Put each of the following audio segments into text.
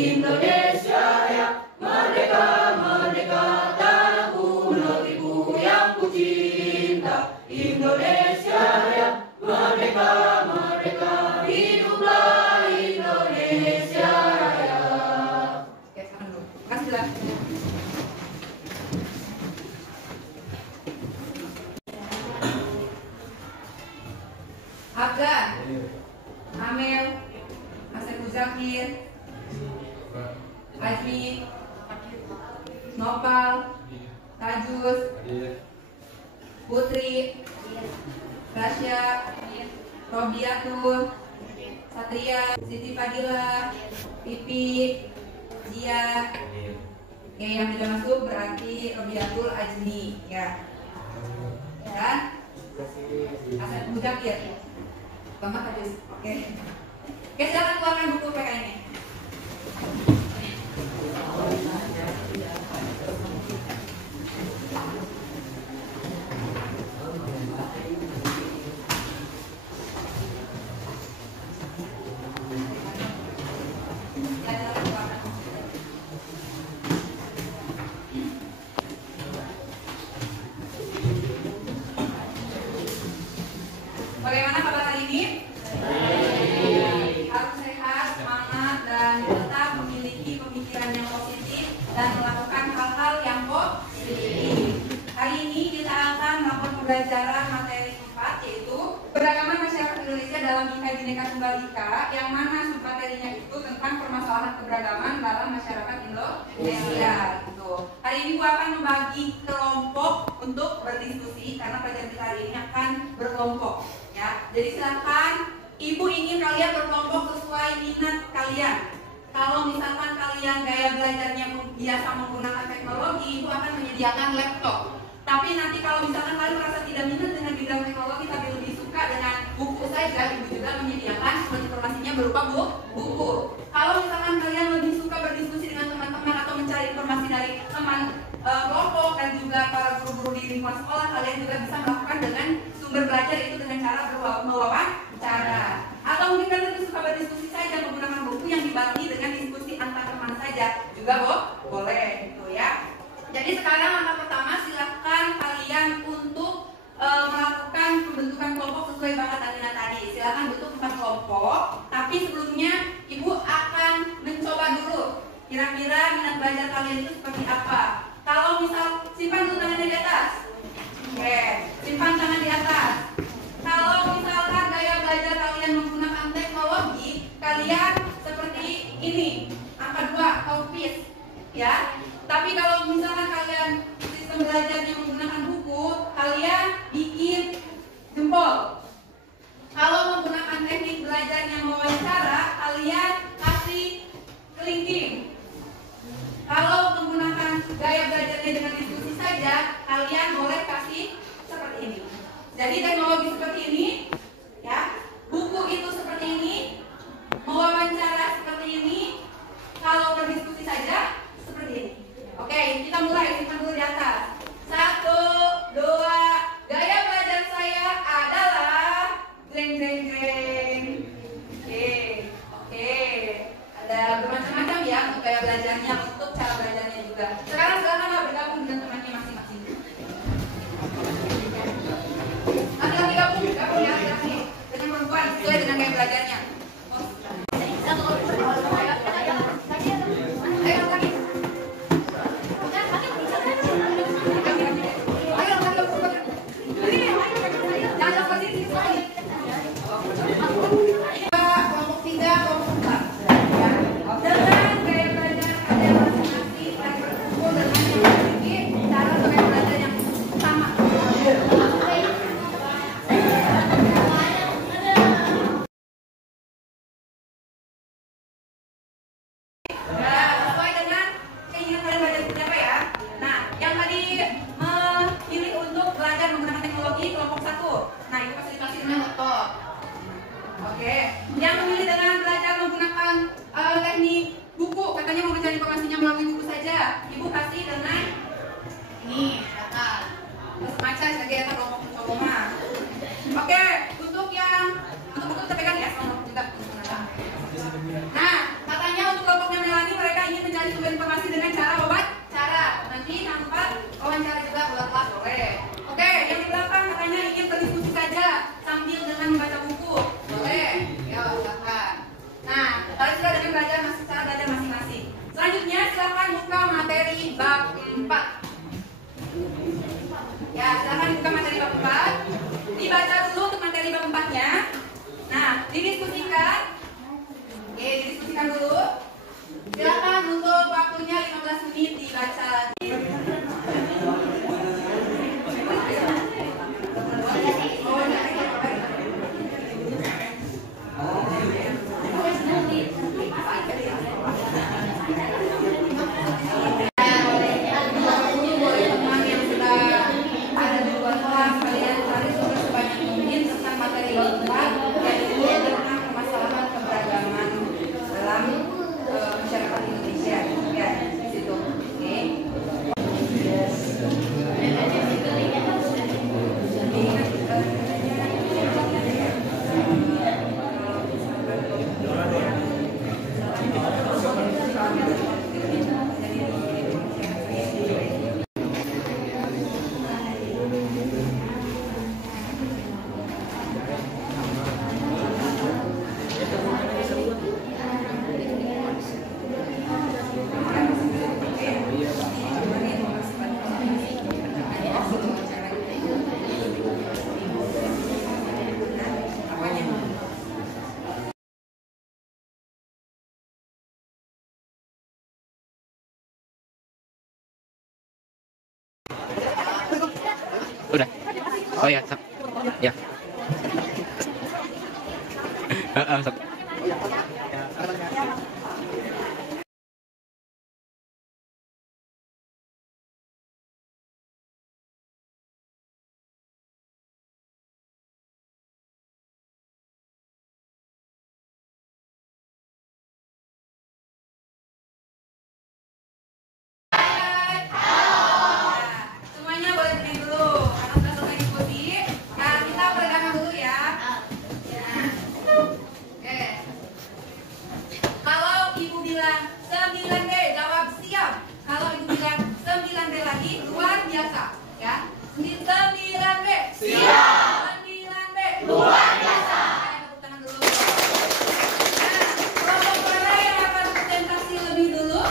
Indonesia Raya, merdeka, merdeka, tanahku negeriku yang ku cinta. Indonesia Raya, merdeka, merdeka, hiduplah Indonesia Raya. Oke, sekarang dulu. Makasih lah. Aga, Amel, Asep Muzakir, Ajmi, Nopal, Tajus, Putri, Rasya, Robiatul, Satria, Siti Fadila, Pipi, Zia. Oke, yang tidak masuk berarti Robiatul, Ajmi, ya. Dan Asep Muzakir. Bapak Tajus. Oke. Oke, silakan keluarkan buku PK-nya. Bagaimana kabar hari ini? Harus sehat, semangat, dan tetap memiliki pemikiran yang positif dan melakukan hal-hal yang positif. Hari ini kita akan melakukan pembelajaran materi 4, yaitu Perdagangan Masyarakat Indonesia dalam Bingkai Bhinneka Tunggal Ika, yang mana submaterinya itu tentang permasalahan keberagaman dalam masyarakat Indonesia. Gitu. Hari ini gua akan membagi kelompok untuk berdiskusi karena pelajaran kita hari ini akan berkelompok. Ya, jadi silakan ibu ingin kalian berkelompok sesuai minat kalian. Kalau misalkan kalian gaya belajarnya biasa menggunakan teknologi, ibu akan menyediakan laptop. Tapi nanti kalau misalkan kalian merasa tidak minat dengan bidang teknologi tapi lebih suka dengan buku saja, ibu juga menyediakan informasinya berupa buku. Kalau misalkan kalian lebih suka berdiskusi dengan teman-teman atau mencari informasi dari teman kelompok dan juga para guru-guru di lingkungan sekolah, kalian juga bisa melakukan dengan sumber belajar itu dengan cara mewawancara. Atau mungkin kalian lebih suka berdiskusi saja menggunakan buku yang dibarengi dengan diskusi antar teman saja juga boleh gitu ya. Jadi sekarang langkah pertama silakan kalian untuk melakukan pembentukan kelompok sesuai bakat dan minat tadi. Silakan bentuk 4 kelompok. Tapi sebelumnya ibu akan mencoba dulu kira-kira minat belajar kalian itu seperti apa. Kalau misal simpan dulu tangannya di atas. Oke, simpan tangan di atas. Kalau misalkan gaya belajar kalian menggunakan teknologi, kalian seperti ini, angka 2, copy, ya. Tapi kalau misalkan kalian sistem belajarnya menggunakan buku, kalian bikin jempol. Kalau menggunakan teknik belajarnya mewawancara, kalian kasih kelingking. Kalau menggunakan gaya belajarnya dengan diskusi saja, kalian boleh kasih seperti ini. Jadi teknologi seperti ini, ya, buku itu seperti ini, mewawancara seperti ini, kalau berdiskusi saja seperti ini. Oke, kita mulai, simpan dulu di atas. 1, 2, gaya belajar saya adalah greng greng greng. Oke, ada bermacam-macam ya untuk gaya belajarnya, untuk cara belajarnya juga. Sekarang silakanlah bergabung dengan temannya masing-masing. Laki-laki gabung ya, laki-laki dengan perempuan sesuai dengan gaya belajarnya. Nah, katanya untuk kelompoknya Melani Udah. Oh ya, sok. Ya. Sok. Semuanya boleh berdiri dulu. Karena sudah selesai diskusi. Nah, kita peregangan dulu ya. Nah. Oke. Kalau ibu bilang 9B, jawab siap. Kalau ibu bilang 9B lagi, luar biasa. Ya. 9B. Siap. 9B. Luar biasa. Tepuk tangan dulu. Nah, kelompok mana yang akan presentasi lebih dulu?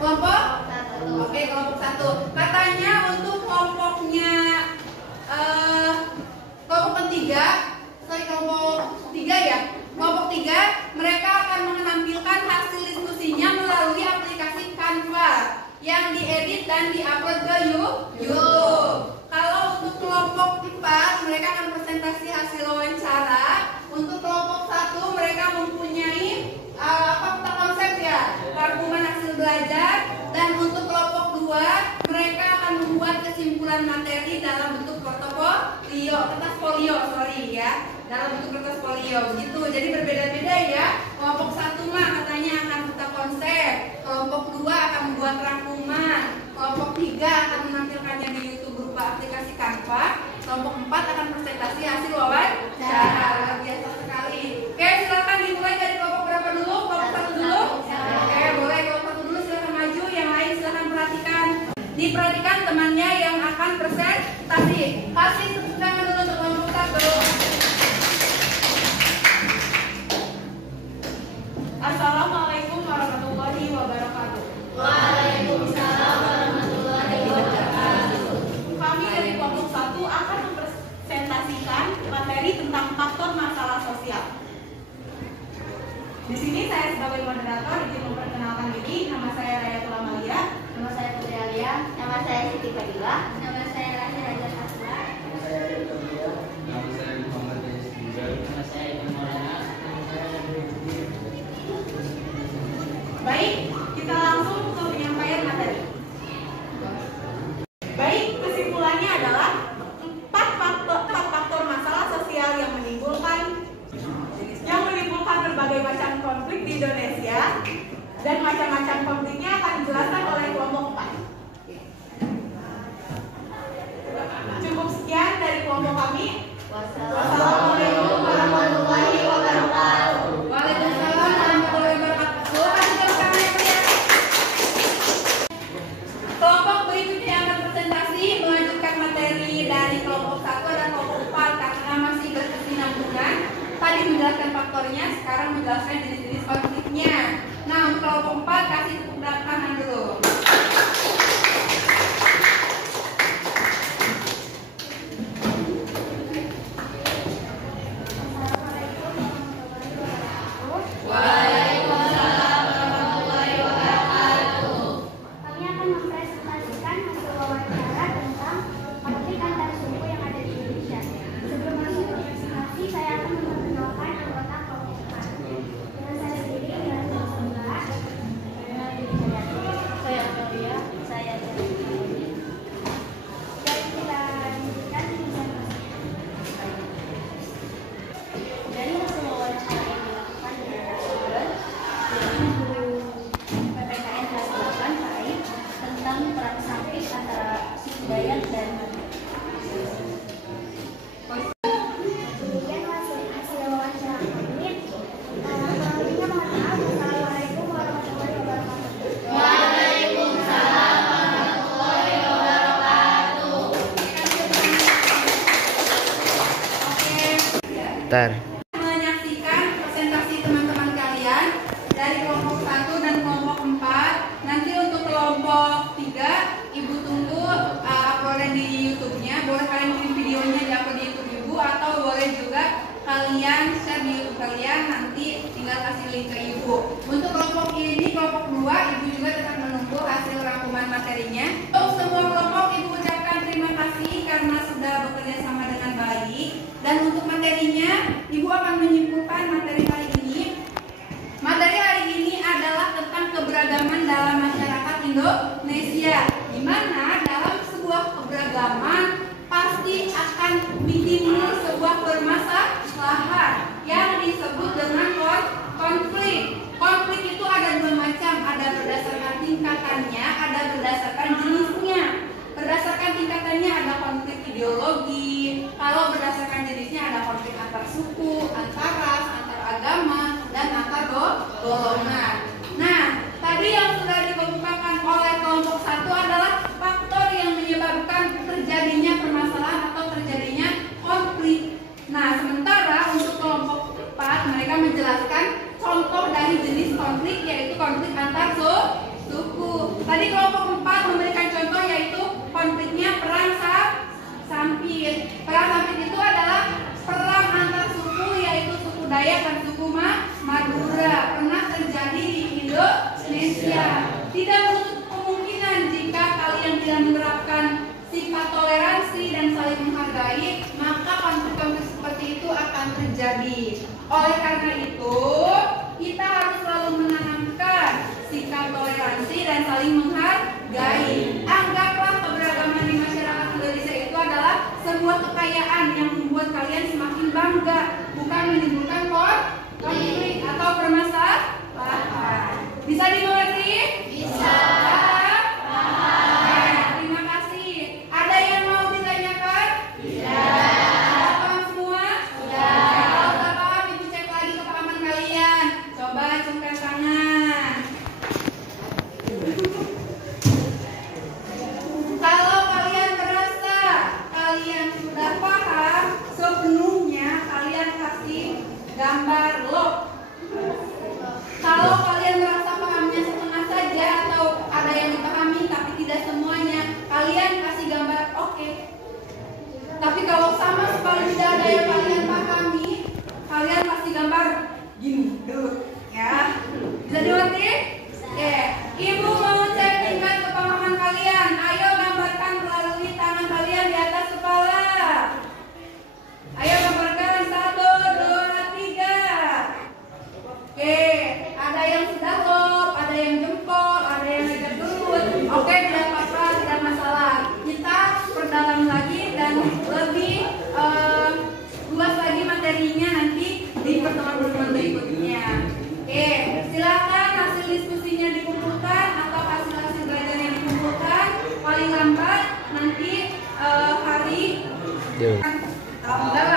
Kelompok? Oke, kelompok 1. Katanya untuk kelompoknya kelompok ketiga, kelompok 3 ya. Kelompok 3 mereka akan menampilkan hasil diskusinya melalui aplikasi Canva yang diedit dan diupload ke YouTube. Kalau untuk kelompok 4 mereka akan presentasi hasil wawancara. Untuk kelompok 1 mereka mempunyai konsep ya, rangkuman hasil belajar. Dan untuk kelompok 2 mereka akan membuat kesimpulan materi dalam bentuk kertas folio dalam bentuk kertas folio begitu. Jadi berbeda-beda ya. Kelompok 1 mah katanya akan tentang konsep, kelompok 2 akan membuat rangkuman, kelompok 3 akan menampilkannya di YouTube berupa aplikasi Canva, kelompok 4 akan presentasi hasil wawancara. Luar biasa sekali. Oke, silakan dimulai dari kelompok berapa dulu? Kelompok 1 dulu? Oke, boleh kelompok 1 dulu, silakan maju, yang lain silakan perhatikan. Diperhatikan temannya yang akan presentasi. Kasih tepuk tangan dulu untuk kelompok 1. Assalamualaikum warahmatullahi wabarakatuh. Waalaikumsalam warahmatullahi wabarakatuh. Kami dari kelompok 1 akan mempresentasikan materi tentang faktor masalah sosial. Di sini saya sebagai moderator izin memperkenalkan diri. Nama saya Rayatul Amalia. Nama saya Putri Alia. Nama saya Siti Fadila. Nama saya Raja Raja Kasla. Nama saya Ridho Mulia. Nama saya Muhammad Denis Rizal. Nama saya Ibnu Maulana. Nama saya Baik, kita langsung ke penyampaian materi. Baik, kesimpulannya adalah 4 faktor masalah sosial yang menimbulkan berbagai macam konflik di Indonesia, dan macam-macam konfliknya akan dijelaskan oleh kelompok 4. Cukup sekian dari kelompok kami. Wassalamualaikum warahmatullahi wabarakatuh. Waalaikumsalam warahmatullahi wabarakatuh. Kelompok berikutnya yang akan presentasi melanjutkan materi dari kelompok 1 dan kelompok 4 karena masih berkesinambungan. Tadi menjelaskan faktornya, sekarang menjelaskan jenis-jenis konfliknya. Nah, untuk kelompok 4 kasih tepuk tangan dulu. Waalaikumsalam warahmatullahi wabarakatuh. Kami akan mempresentasikan hasil wawancara tentang konflik antar suku yang ada di Indonesia. Sebelum masuk ke presentasi, saya akan memperkenalkan anggota kelompok 4. Dengan saya sendiri, dengan saya saya Aurelia, saya Jadi. Dan kita lanjutkan presentasi. Dari hasil wawancara yang dilakukan di narasumber, yaitu PPKN kelas 8 KAI tentang peran sakit antara suku Dayak dan kemudian hasil wawancara kami. Selanjutnya mohon maaf. Assalamualaikum warahmatullahi wabarakatuh. Waalaikumsalam warahmatullahi wabarakatuh. Bentar. Menyaksikan presentasi teman-teman kalian dari kelompok 1 dan kelompok 4. Nanti untuk kelompok 3 Ibu tunggu uploadan di YouTube-nya. Boleh kalian kirim videonya di upload di YouTube Ibu, atau boleh juga kalian share di YouTube kalian, nanti tinggal kasih link ke Ibu. Untuk kelompok ini, kelompok 2, Ibu juga tetap menunggu hasil rangkuman materinya. Untuk semua kelompok, Ibu ucapkan terima kasih Indonesia, di mana dalam sebuah keberagaman pasti akan timbul sebuah permasalahan yang disebut dengan konflik. Konflik itu ada dua macam, ada berdasarkan tingkatannya, ada berdasarkan jenisnya. Berdasarkan tingkatannya ada konflik ideologi, kalau berdasarkan jenisnya ada konflik antar suku, antar ras, antar agama, dan antar golongan. Nah, tadi yang sudah dikemukakan oleh kelompok satu adalah faktor yang menyebabkan terjadinya permasalahan atau terjadinya konflik. Nah, sementara untuk kelompok 4 mereka menjelaskan contoh dari jenis konflik, yaitu konflik antar suku. Tadi kelompok 4 memberikan contoh yaitu konfliknya perang sampit. Perang sampit itu adalah perang antar suku, yaitu suku Dayak dan suku Madura. Pernah terjadi di Indonesia. Tidak menutup kemungkinan jika kalian tidak menerapkan sifat toleransi dan saling menghargai, maka konflik-konflik seperti itu akan terjadi. Oleh karena itu, kita harus selalu menanamkan sikap toleransi dan saling menghargai. Anggaplah keberagaman di masyarakat Indonesia itu adalah sebuah kekayaan yang membuat kalian semakin bangga, bukan menimbulkan konflik atau permasalahan. Bisa dimengerti? Bisa. Terima kasih. Ada yang mau ditanyakan? Tidak. Paham semua? Sudah. Kalau tak paham, ibu cek lagi kepahaman kalian. Coba acungkan tangan. Kalau kalian merasa kalian sudah paham sepenuhnya, kalian kasih gambar log. Kalau kalian merasa pahamnya setengah saja atau ada yang dipahami tapi tidak semuanya, kalian kasih gambar oke. Tapi kalau sama sekali tidak ada yang kalian pahami, kalian kasih gambar gini dulu, ya. Bisa dimengerti? Oke. Ibu mau cek tingkat kepahaman kalian. Ayo gambarkan melalui tangan kalian di atas kepala. Ayo gambarkan 1, 2, 3. Oke, ada yang sudah lop, ada yang jempol, ada yang agak turun. Oke, tidak apa-apa, tidak masalah. Kita perdalam lagi dan lebih luas lagi materinya nanti di pertemuan-pertemuan berikutnya. Oke, silakan hasil diskusinya dikumpulkan atau hasil-hasil belajarnya dikumpulkan. Paling lambat nanti hari tanggal